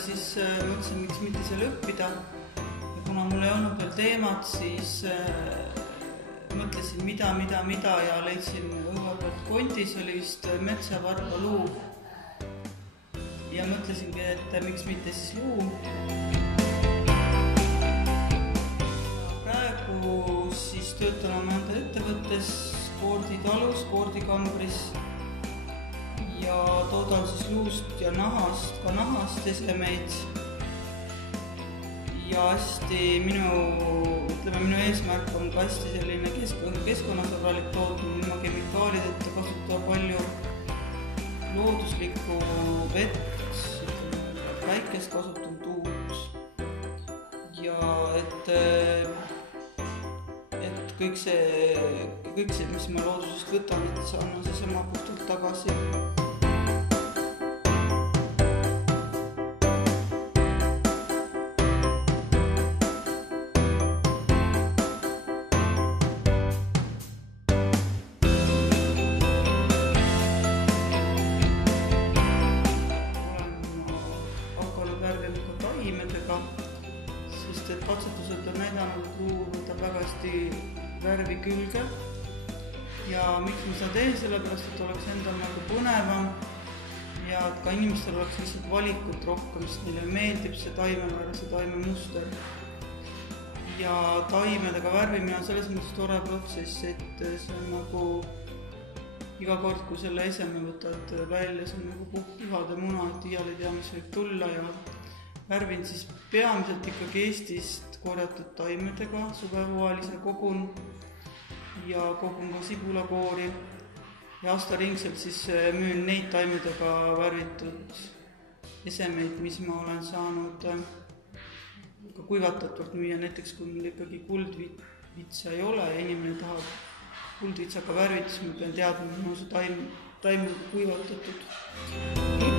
siis mõtlesin, miks mitte seal õppida. Ja kuna mul ei olnud veel teemat, siis mõtlesin mida ja leidsin õue pealt kondis, oli vist metsavarba luu. Ja mõtlesingi, et miks mitte siis luu. Praegu siis töötan oma enda ettevõttes Sporditalus, Spordikambris ja toodan siis luust ja ka nahast esemeid. Ja minu eesmärk on ka hästi selline keskkonnasõbralik tootmine, ilma kemikaalideta, kasutada palju looduslikku vett, väikest kasutanud tuult ja et kõik see, mis ma loodusest võtan, et saan seesama puhtalt tagasi. Taimedega, sest et katsetused on näidanud, et luu võtab väga hästi värvi külge ja miks ma seda teen, sellepärast, et oleks endal nagu põnevam ja et ka inimestel oleks lihtsalt valikut rohkem, sest neile meeldib see taimevärv, see taimemuster. Ja taimedega värvimine on selles mõttes tore protsess, et see on nagu iga kord, kui selle eseme võtad välja, see on nagu puhade muna, et iial ei tea, mis võib tulla ja värvin siis peamiselt ikkagi Eestist korjatud taimedega, suvehooajalise kogun ja kogun ka sibulakoori ja aastaringselt siis müün neid taimedega värvitud esemeid, mis ma olen saanud ka kuivatatult müüa, näiteks kui mul ikkagi kuldvitsa ei ole ja inimene tahab kuldvitsaga värvida, siis ma pean teadma, et see taim on kuivatatud.